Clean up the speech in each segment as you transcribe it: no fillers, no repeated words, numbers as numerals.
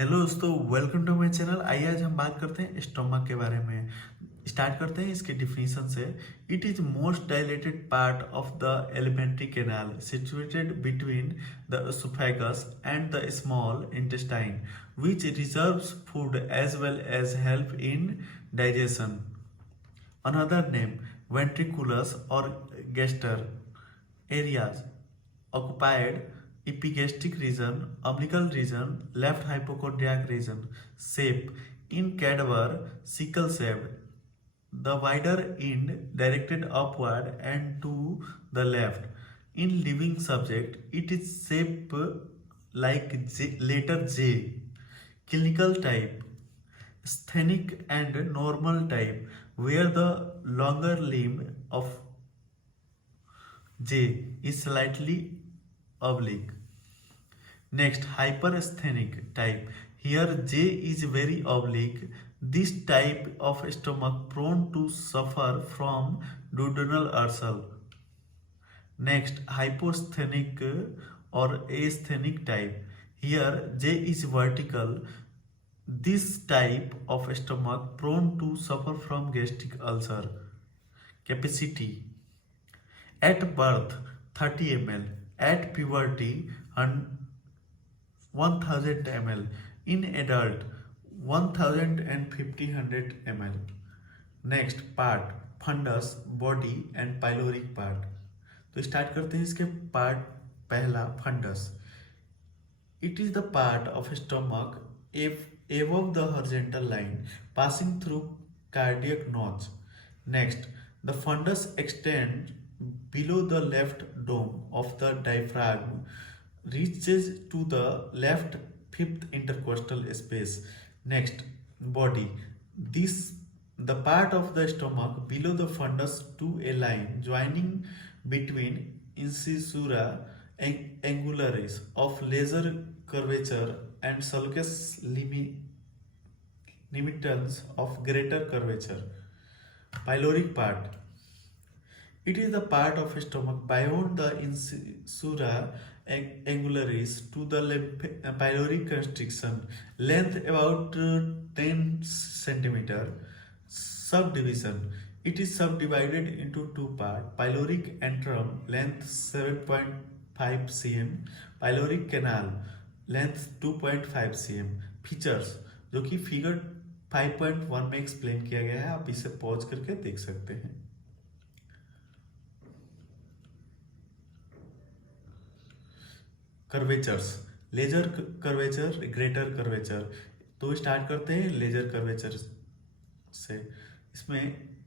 Hello दोस्तों, welcome to my channel. आइए आज हम बात करते हैं स्टोमक के बारे में। स्टार्ट करते हैं इसके डिफिनीशन से। It is most dilated part of the alimentary canal situated between the esophagus and the small intestine which reserves food as well as help in digestion. Another name, ventriculus or gaster areas occupied epigastric region, umbilical region, left hypochondriac region. Shape in cadaver sickle shaped, the wider end directed upward and to the left. In living subject, it is shaped like letter J. Clinical type, sthenic and normal type, where the longer limb of J is slightly oblique. Next, hypersthenic type. Here J is very oblique. This type of stomach prone to suffer from duodenal ulcer. Next, hyposthenic or asthenic type. Here J is vertical. This type of stomach prone to suffer from gastric ulcer. Capacity. At birth 30 ml. At puberty 1000 ml. In adult 1050 ml. Next part, fundus, body and pyloric part. तो start करते हैं इसके part. पहला, fundus. It is the part of stomach above the horizontal line passing through cardiac notch. Next, the fundus extends below the left dome of the diaphragm, reaches to the left fifth intercostal space. Next, body. The part of the stomach below the fundus to a line joining between incisura angularis of lesser curvature and sulcus limitans of greater curvature. Pyloric part. It is the part of stomach beyond the incisura angularis to the pyloric constriction, length about 10 centimeter. Subdivision. It is subdivided into two parts. Pyloric antrum, length 7.5 cm. Pyloric canal, length 2.5 cm. Features जो कि figure 5.1 में explain किया गया है, आप इसे pause करके देख सकते हैं। Curvatures, lesser curvature, greater curvature. तो स्टार्ट करते हैं लेजर कर्वेचर से। इसमें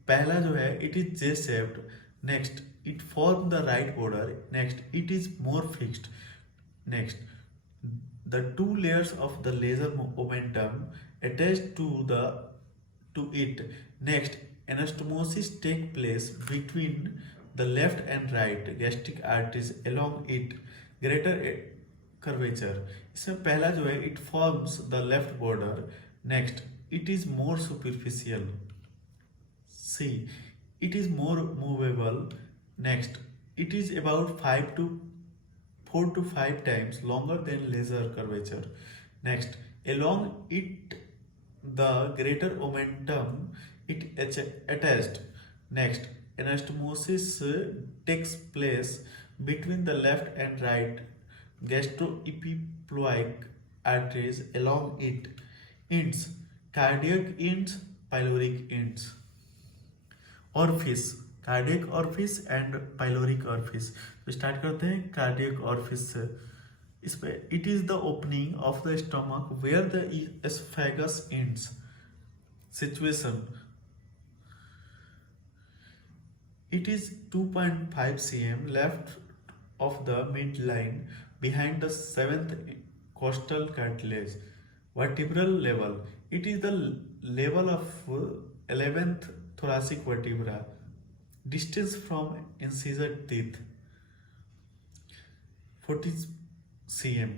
पहला जो है, it is J shaped. Next, it form the right border. Next, it is more fixed. Next, the two layers of the laser momentum attached to it. Next, anastomosis take place between the left and right gastric arteries along it. Greater curvature. इसमें पहला जो है, it forms the left border. Next, it is more superficial. C, it is more movable. Next, it is about 4 to 5 times longer than laser curvature. Next, along it the greater momentum it attached. Next, anastomosis takes place between the left and right gastroepiploic arteries along it. Ends, cardiac ends, pyloric ends. Orifice, cardiac orifice and pyloric orifice. तो start करते हैं cardiac orifice से। इस पे it is the opening of the stomach where the oesophagus ends. Situation, it is 2.5 cm left of the mid line behind the 7th costal cartilage. Vertebral level, it is the level of 11th thoracic vertebra. Distance from incisor teeth 40 cm.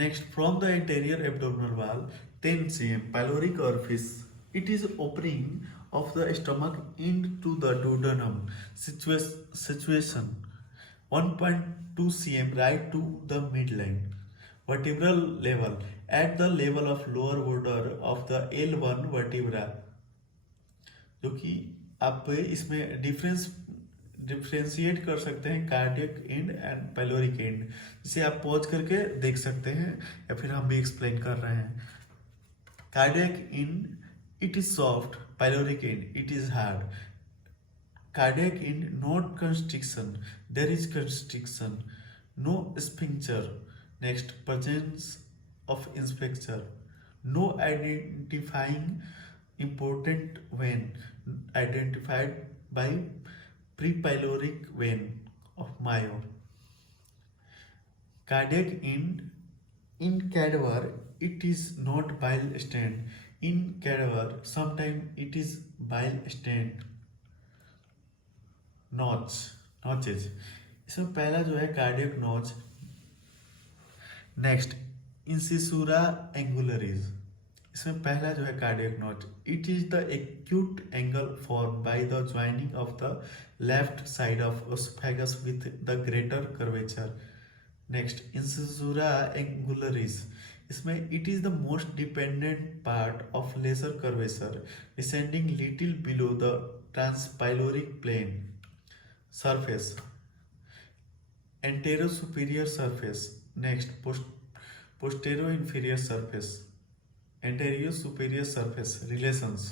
Next, from the anterior abdominal wall 10 cm. Pyloric orifice, it is opening of the stomach into the duodenum. Situation, 1.2 cm right to the midline. vertebral level, at the level of lower border of the L1 vertebra, जो कि आप इसमें differentiate कर सकते हैं cardiac and and pyloric and, जिसे आप pause करके देख सकते हैं या फिर हम भी एक्सप्लेन कर रहे हैं. Cardiac and it is soft, pyloric end it is hard. Cardiac end not constriction, there is constriction, no sphincter. Next, presence of sphincter, no identifying important vein identified by prepyloric vein of Mayo. Cardiac end in cadaver it is not bile stand. In cadaver sometimes it is bile stand. Notches, इसमें पहला जो है cardiac notch. Next, incisura angularis, इसमें पहला जो है cardiac notch. It is the acute angle form by the joining of the left side of oesophagus with the greater curvature. Next, incisura angularis, इसमें it is the most dependent part of lesser curvature descending little below the transpyloric plane surface. Anterior superior surface. Next, posterior inferior surface. Anterior superior surface relations.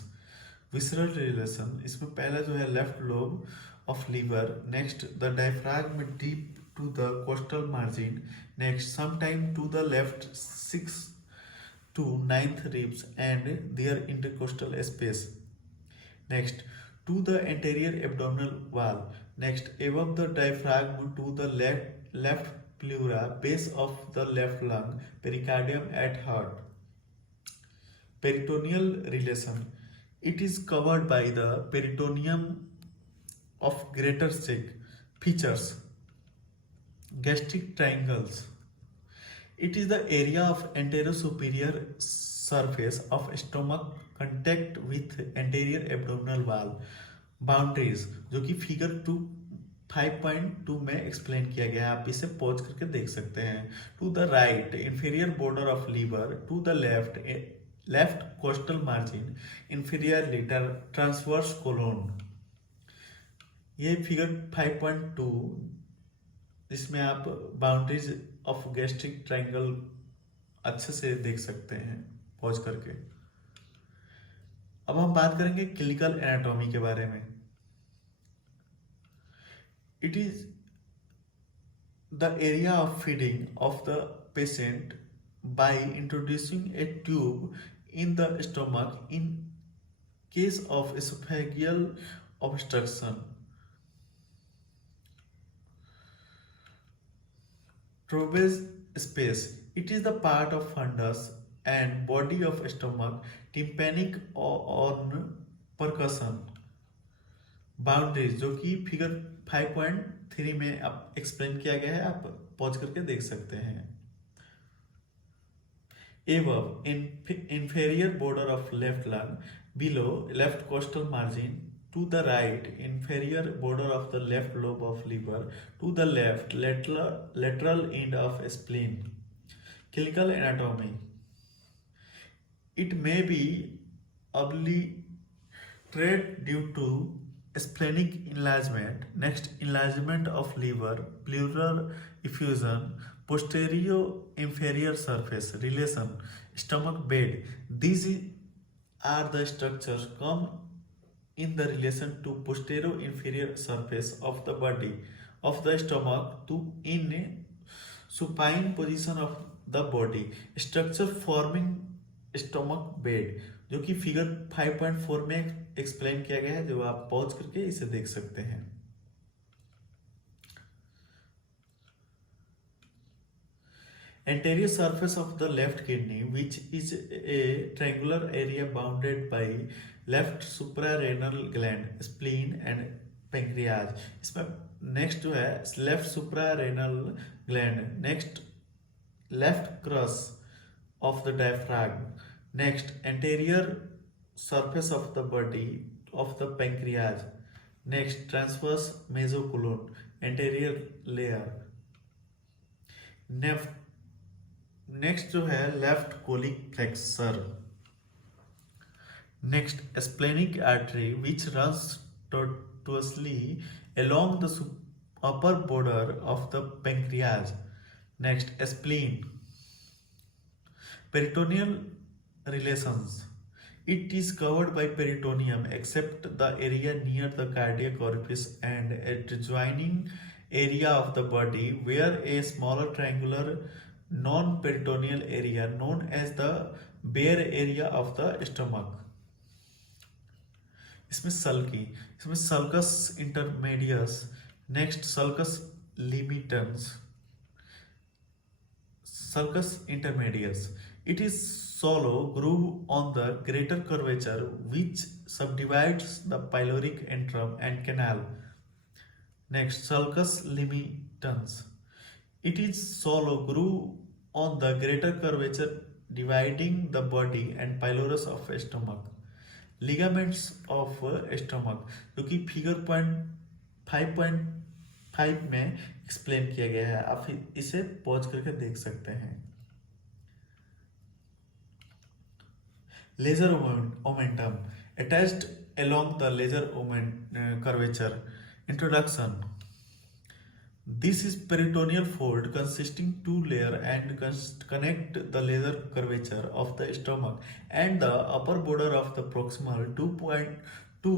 Visceral relation, इसमें पहला जो है left lobe of liver. Next, the diaphragm deep to the costal margin. Next, sometime to the left 6 to 9th ribs and their intercostal space. Next, to the anterior abdominal wall. Next, above the diaphragm to the left pleura, base of the left lung, pericardium at heart. Peritoneal relation, it is covered by the peritoneum of greater sac. Features: gastric triangles, it is the area of anterior superior surface of stomach contact with anterior abdominal wall. Boundaries, जो कि figure 5.2 में explain किया गया है, आप इसे pause करके देख सकते हैं. To the right inferior border of liver, to the left costal margin, inferior litre transverse colon. ये फिगर 5.2, जिसमें आप बाउंड्रीज ऑफ गैस्ट्रिक ट्रायंगल अच्छे से देख सकते हैं पॉज करके. अब हम बात करेंगे क्लिनिकल एनाटॉमी के बारे में. It is the area of feeding of the patient by introducing a tube in the stomach in case of oesophageal obstruction. Trobes space, it is the part of fundus and body of stomach, tympanic on percussion. Boundaries, जो कि figure 5.3 में आप explain किया गया है, आप pause करके देख सकते हैं. Above, inferior border of left lung, below left costal margin, to the right inferior border of the left lobe of liver, to the left lateral end of spleen. Clinical anatomy, it may be obliterate due to splenic enlargement. Next, enlargement of liver, pleural effusion, posterior inferior surface relation, stomach bed. These are the structures come in the relation to posterior inferior surface of the body of the stomach to in supine position of the body. Structure forming stomach bed, जो कि figure 5.4 में explain किया गया है, जो आप pause करके इसे देख सकते हैं. Anterior surface of the left kidney, which is a triangular area bounded by left suprarenal gland, spleen and pancreas. इसमें नेक्स्ट जो है left suprarenal gland. Next, left crus of the diaphragm. Next, anterior surface of the body of the pancreas. Next, transverse mesocolon, anterior layer. Next जो है left colic flexor. Next splenic artery which runs tortuously along the upper border of the pancreas. Next, spleen. Peritoneal relations. It is covered by peritoneum except the area near the cardiac orifice and adjoining area of the body where a smaller triangular non-peritoneal area known as the bare area of the stomach. इसमें sulci, इसमें sulcus intermedius, next sulcus limitans, sulcus intermedius. It is shallow groove on the greater curvature which subdivides the pyloric antrum and canal. Next, sulcus limitans. It is shallow groove on the greater curvature dividing the body and pylorus of stomach. Ligaments of stomach, जो कि figure 5.5 में explain किया गया है, आप इसे pause करके देख सकते हैं। Lesser omentum attached along the laser curvature. Introduction. This is peritoneal fold consisting two layer and connect the laser curvature of the stomach and the upper border of the proximal 2.2 to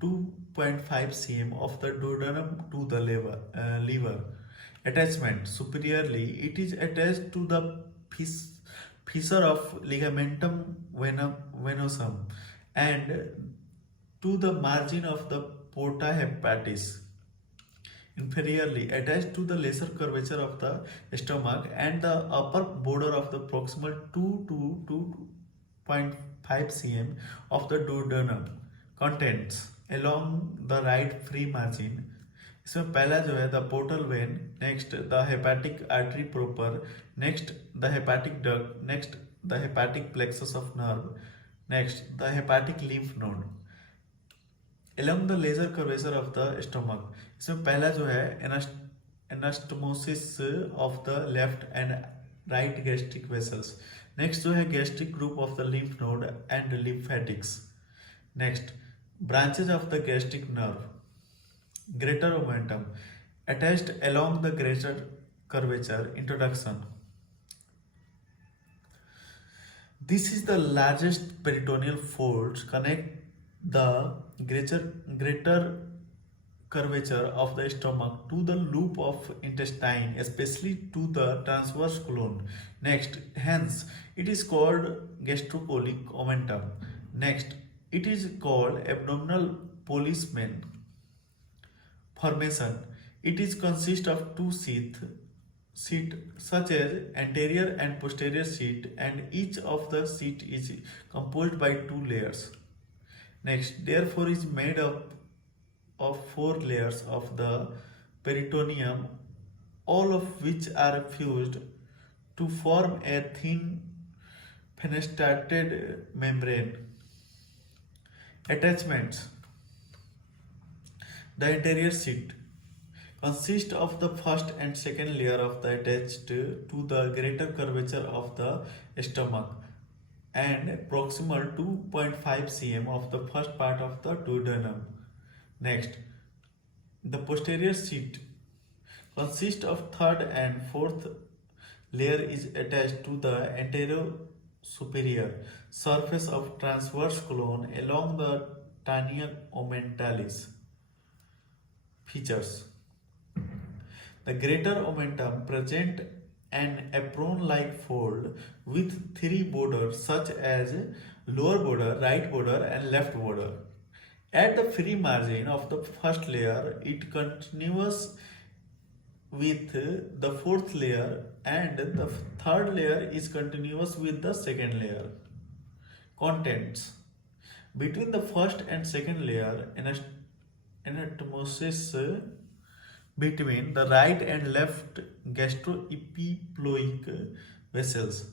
2.5 cm of the duodenum to the liver. Attachment. Superiorly, it is attached to the fissure of ligamentum venosum and to the margin of the porta hepatis. Inferiorly, attached to the lesser curvature of the stomach and the upper border of the proximal 2 to 2.5 cm of the duodenum. Contents along the right free margin. इसमें पहला जो है the portal vein, next the hepatic artery proper, next the hepatic duct, next the hepatic plexus of nerve, next the hepatic lymph node. Along the laser curvature of the stomach. इसमें पहला जो है anastomosis of the left and right gastric vessels. Next जो है gastric group of the lymph node and lymphatics. Next, branches of the gastric nerve. Greater omentum attached along the greater curvature. Introduction. This is the largest peritoneal fold connect the greater curvature of the stomach to the loop of intestine, especially to the transverse colon. Next, hence it is called gastrocolic omentum. Next, it is called abdominal policeman. Formation. It is consist of two sheath such as anterior and posterior sheath, and each of the sheath is composed by two layers. Next, therefore is made up of 4 layers of the peritoneum, all of which are fused to form a thin fenestrated membrane. Attachments. The anterior sheath consists of the first and second layer of the attached to the greater curvature of the stomach and proximal 2.5 cm of the first part of the duodenum. Next, the posterior sheath consists of third and fourth layer is attached to the anterior superior surface of transverse colon along the tinea omentalis. Features. The greater omentum present an apron-like fold with 3 borders such as lower border, right border and left border. At the free margin of the first layer, it continues with the fourth layer and the third layer is continuous with the second layer. Contents. Between the first and second layer, anastomosis between the right and left gastroepiploic vessels.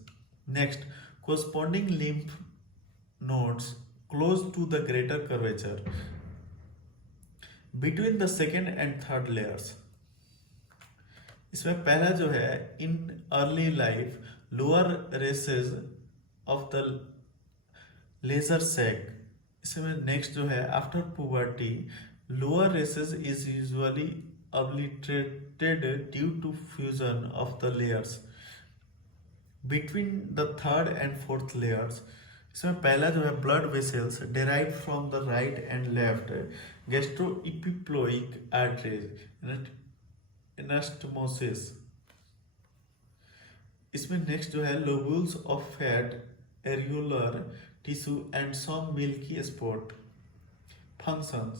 Next, corresponding lymph nodes close to the greater curvature between the second and third layers. इसमें पहला जो है in early life lower races of the lesser sac. इसमें next जो है after puberty lower recess is usually obliterated due to fusion of the layers between the third and fourth layers। इसमें पहला जो है blood vessels derived from the right and left gastroepiploic arteries anastomosis। इसमें next जो है lobules of fat areolar tissue and some milky spot functions।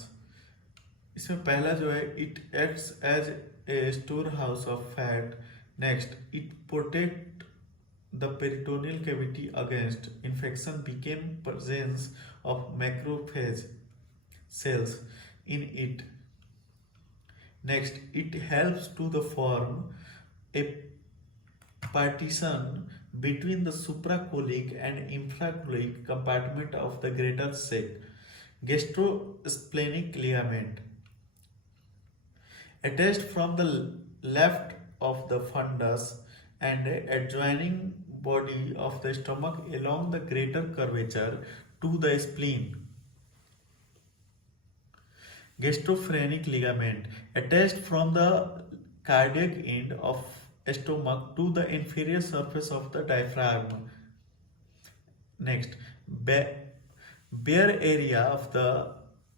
इसमें पहला जो है it acts as a storehouse of fat। next it protect the peritoneal cavity against infection became presence of macrophage cells in it। next it helps to the form a partition between the supracolic and infracolic compartment of the greater sac gastrosplenic ligament attached from the left of the fundus and adjoining body of the stomach along the greater curvature to the spleen। Gastrophrenic ligament attached from the cardiac end of stomach to the inferior surface of the diaphragm। next bare area of the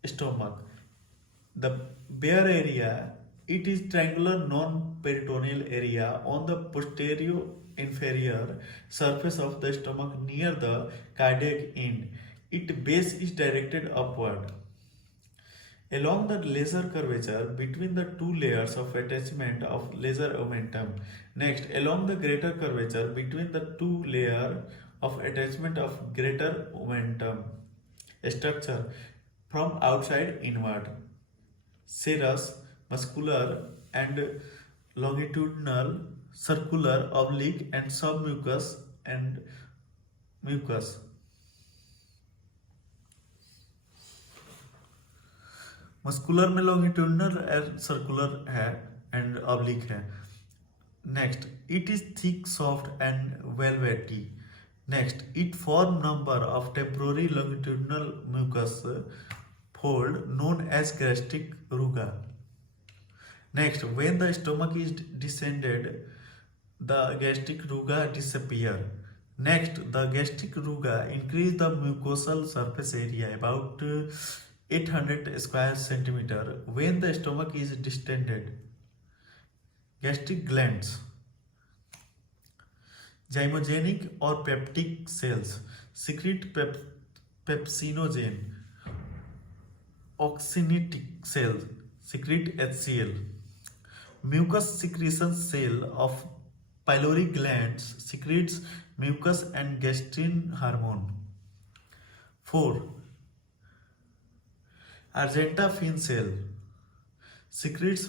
stomach। the bare area it is triangular non-peritoneal area on the posterior inferior surface of the stomach near the cardiac end। its base is directed upward along the laser curvature between the two layers of attachment of laser omentum। next along the greater curvature between the two layers of attachment of greater omentum structure from outside inward। serous muscular and longitudinal circular oblique and submucous and mucus। Muscular में longitudinal circular है and oblique है। Next it is thick soft and velvety. Next it form number of temporary longitudinal mucous fold known as gastric ruga. Next when the stomach is descended the gastric ruga disappear. Next the gastric ruga increase the mucosal surface area about 800 square centimeter when the stomach is distended। gastric glands zymogenic or peptic cells secrete pepsinogen। oxynitic cells secrete HCl। mucus secretion cell of pyloric glands secretes mucus and gastrin hormone। 4 argentafin cell secretes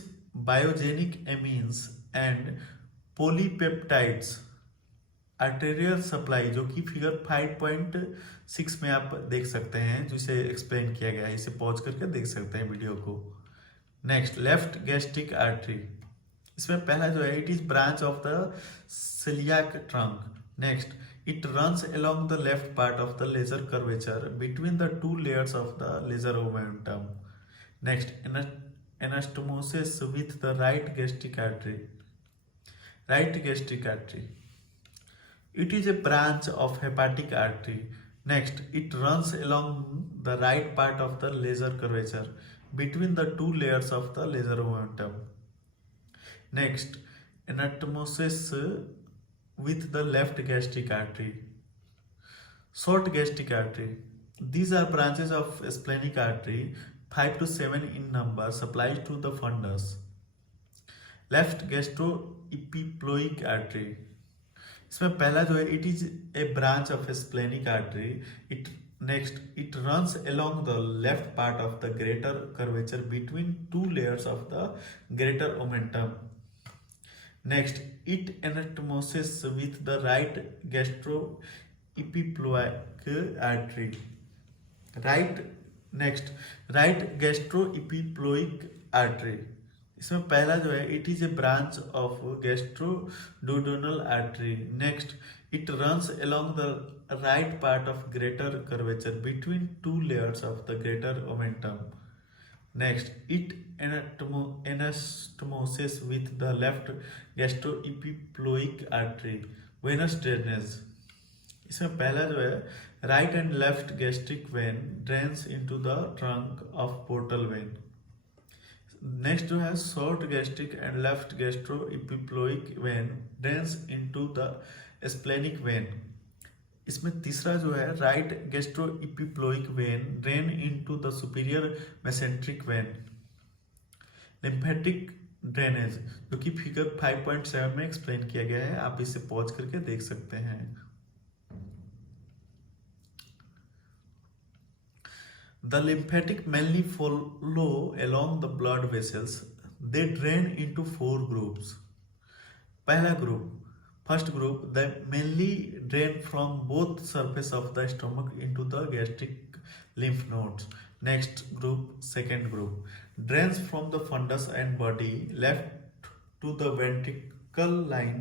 biogenic amines and polypeptides। arterial supply जो कि figure 5.6 में आप देख सकते हैं जिसे explain किया गया है, इसे पॉज करके देख सकते हैं वीडियो को। Next left gastric artery. इसमें पहला जो है it is branch of the celiac trunk। Next it runs along the left part of the laser curvature between the two layers of the laser omentum। next anastomosis with the right gastric artery। right gastric artery it is a branch of hepatic artery। next it runs along the right part of the laser curvature between the two layers of the laser omentum। next anastomosis with the left gastric artery। short gastric artery these are branches of splenic artery 5 to 7 in number supplied to the fundus। left gastroepiploic artery इसमें पहला जो है it is a branch of splenic artery। next it runs along the left part of the greater curvature between two layers of the greater omentum। next it anastomosis with the right gastroepiploic artery। right next right gastroepiploic artery इसमें पहला जो है, it is a branch of gastroduodenal artery. Next, it runs along the right part of greater curvature between two layers of the greater omentum. Next, it anastomoses with the left gastroepiploic artery. Venous drainage. इसमें पहला जो है, right and left gastric vein drains into the trunk of portal vein. Next जो है, short gastric and left gastroepiploic vein drains into the splenic vein. इसमें तीसरा जो है, right gastroepiploic vein drain into the superior mesenteric vein. Lymphatic drainage, जो कि figure 5.7 में explain किया गया है, आप इसे पॉज करके देख सकते हैं. The lymphatic mainly follow along the blood vessels. They drain into 4 groups. पहला group, first group, they mainly drain from both surface of the stomach into the gastric lymph nodes. Next group, second group, drains from the fundus and body left to the ventricle line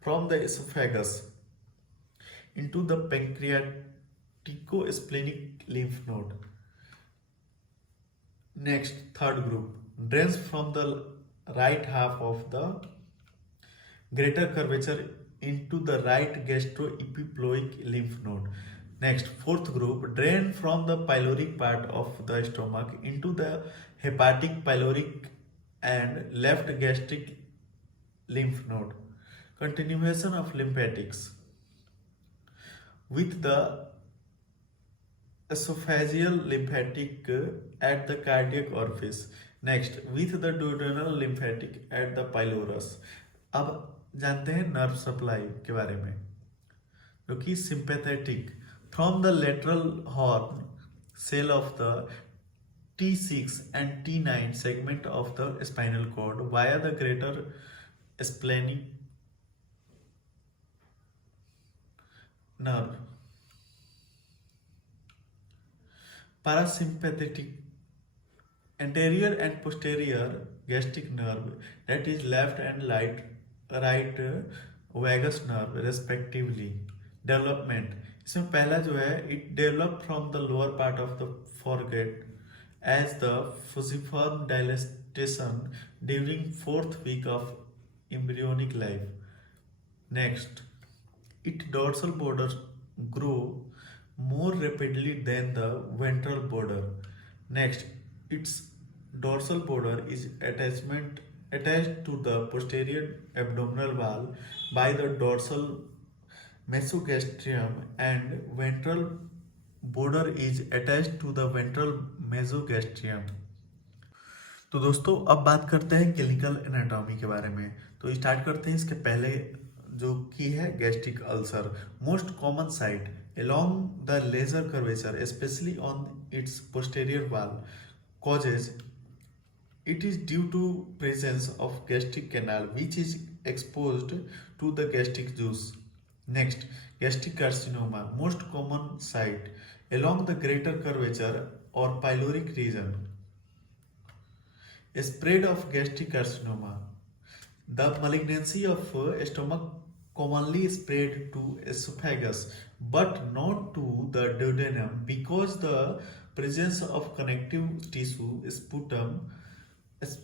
from the esophagus into the pancreatico-splenic lymph node. Next, third group, drains from the right half of the greater curvature into the right gastroepiploic lymph node. Next, fourth group, drain from the pyloric part of the stomach into the hepatic, pyloric and left gastric lymph node. Continuation of lymphatics with the esophageal lymphatic at the cardiac orifice. Next, with the duodenal lymphatic at the pylorus. अब जानते हैं nerve supply के बारे में, जो कि sympathetic from the lateral horn cell of the T6 and T9 segment of the spinal cord via the greater splenic nerve. Parasympathetic, anterior and posterior gastric nerve, that is left and right vagus nerve respectively. Development, इसमें पहला जो है, it develop from the lower part of the foregut as the fusiform dilatation during 4th week of embryonic life. Next, its dorsal border grow more rapidly than the ventral border. Next, its dorsal border is attached to the posterior abdominal wall by the dorsal mesogastrium and ventral border is attached to the ventral mesogastrium. तो दोस्तों, अब बात करते हैं clinical anatomy के बारे में. तो स्टार्ट करते हैं इसके पहले, जो कि है gastric ulcer. Most common site along the laser curvature, especially on its posterior wall, causes. It is due to presence of gastric canal which is exposed to the gastric juice. Next, gastric carcinoma, most common site along the greater curvature or pyloric region. Spread of gastric carcinoma, the malignancy of stomach commonly spread to esophagus but not to the duodenum because the presence of connective tissue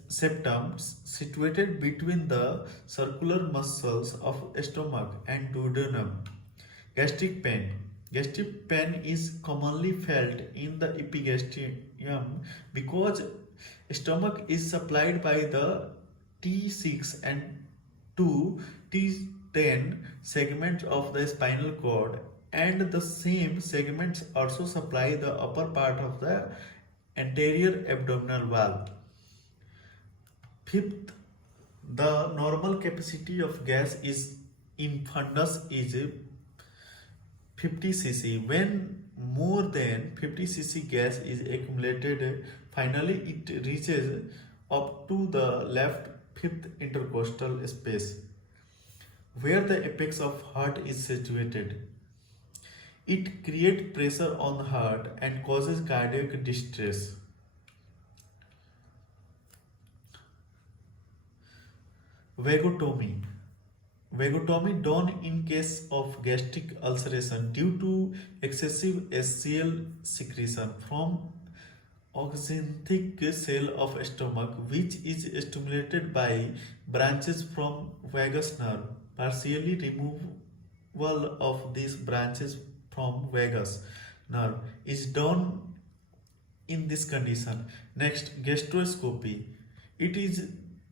septum situated between the circular muscles of stomach and duodenum. Gastric pain. Gastric pain is commonly felt in the epigastrium because stomach is supplied by the T6 and 2T10 segments of the spinal cord, and the same segments also supply the upper part of the anterior abdominal wall. Fifth, the normal capacity of gas is in fundus is 50 cc. When more than 50 cc gas is accumulated, finally it reaches up to the left fifth intercostal space where the apex of heart is situated. It creates pressure on the heart and causes cardiac distress. Vagotomy. Vagotomy done in case of gastric ulceration due to excessive HCl secretion from oxynthic cell of stomach, which is stimulated by branches from vagus nerve. Partially removal of these branches from vagus nerve is done in this condition. Next, gastroscopy. It is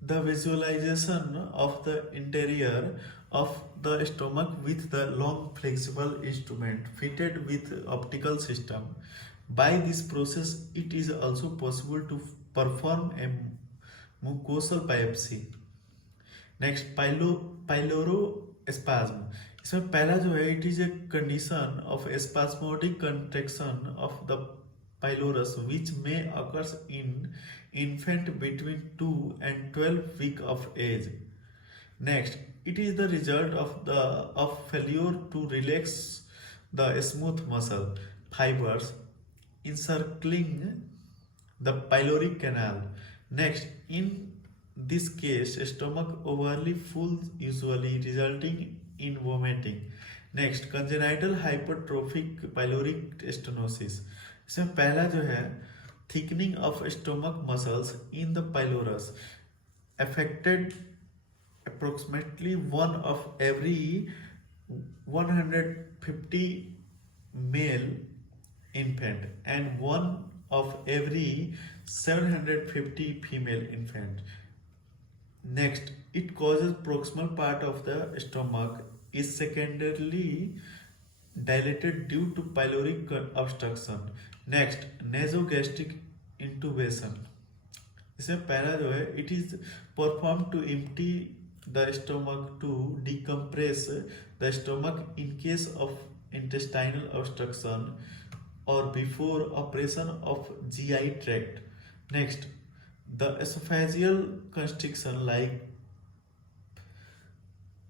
the visualization of the interior of the stomach with the long flexible instrument fitted with optical system. By this process, it is also possible to perform a mucosal biopsy. Next pylorospasm. इसमें पहला जो है it is a condition of spasmodic contraction of the pylorus which may occurs in infant between 2 and 12 week of age. Next, it is the result of failure to relax the smooth muscle fibers encircling the pyloric canal. Next, in this case, stomach overly full, usually resulting in vomiting. Next, congenital hypertrophic pyloric stenosis. इसमें पहला जो है thickening of stomach muscles in the pylorus affected approximately 1 of every 150 male infant and 1 of every 750 female infant. Next, it causes proximal part of the stomach is secondarily dilated due to pyloric obstruction. Next, nasogastric intubation. इसमें पहला जो है it is performed to empty the stomach to decompress the stomach in case of intestinal obstruction or before operation of GI tract. Next, the esophageal constriction like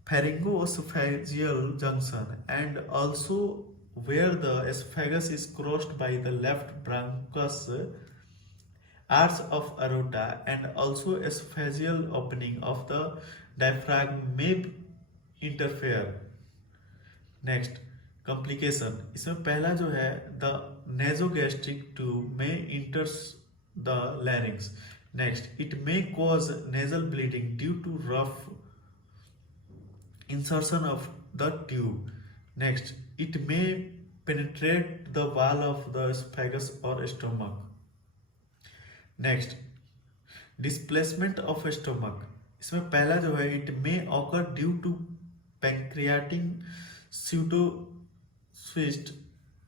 pharyngoesophageal junction and also where the esophagus is crossed by the left bronchus arch of aorta and also esophageal opening of the diaphragm may interfere. Next, complication. इसमें पहला जो है the nasogastric tube may enter the larynx. Next, it may cause nasal bleeding due to rough insertion of the tube. Next, it may penetrate the wall of the esophagus or stomach. Next, displacement of stomach. इसमें पहला जो है it may occur due to pancreatic pseudocyst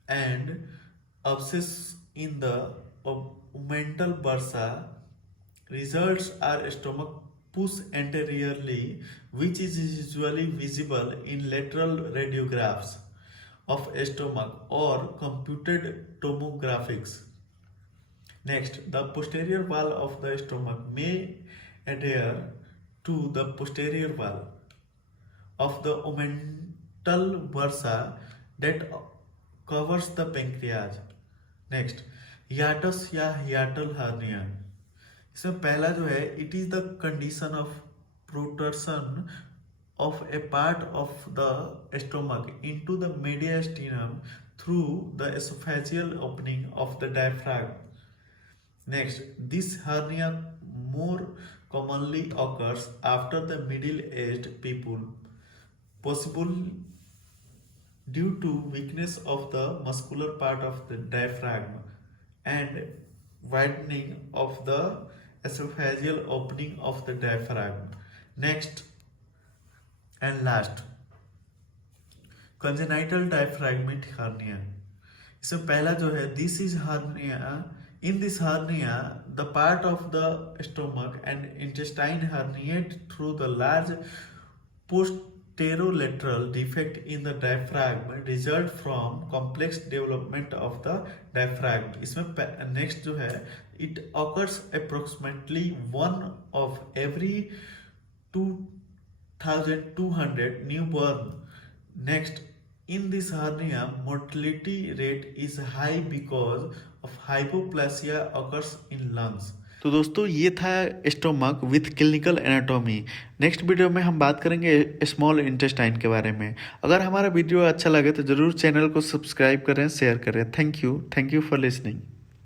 and abscess in the omental bursa. Results are stomach push anteriorly, which is usually visible in lateral radiographs of stomach or computed tomographics. Next, the posterior wall of the stomach may adhere to the posterior wall of the omental bursa that covers the pancreas. Next, hiatus या hiatal hernia. इसमें पहला जो है it is the condition of protrusion of a part of the stomach into the mediastinum through the esophageal opening of the diaphragm. Next, this hernia more commonly occurs after the middle-aged people, possible due to weakness of the muscular part of the diaphragm and widening of the esophageal opening of the diaphragm. Next and last, congenital diaphragmatic hernia. इसमें पहला जो है this is hernia. In this hernia, the part of the stomach and intestine herniate through the large posterolateral defect in the diaphragm result from complex development of the diaphragm. इसमें next जो है it occurs approximately 1 of every 2,200 newborn. Next, in this hernia, mortality rate is high because of hypoplasia occurs in lungs. तो दोस्तों ये था stomach with clinical anatomy. Next video में हम बात करेंगे स्मॉल इंटेस्टाइन के बारे में। अगर हमारा वीडियो अच्छा लगे तो ज़रूर चैनल को सब्सक्राइब करें, शेयर करें। Thank you for listening.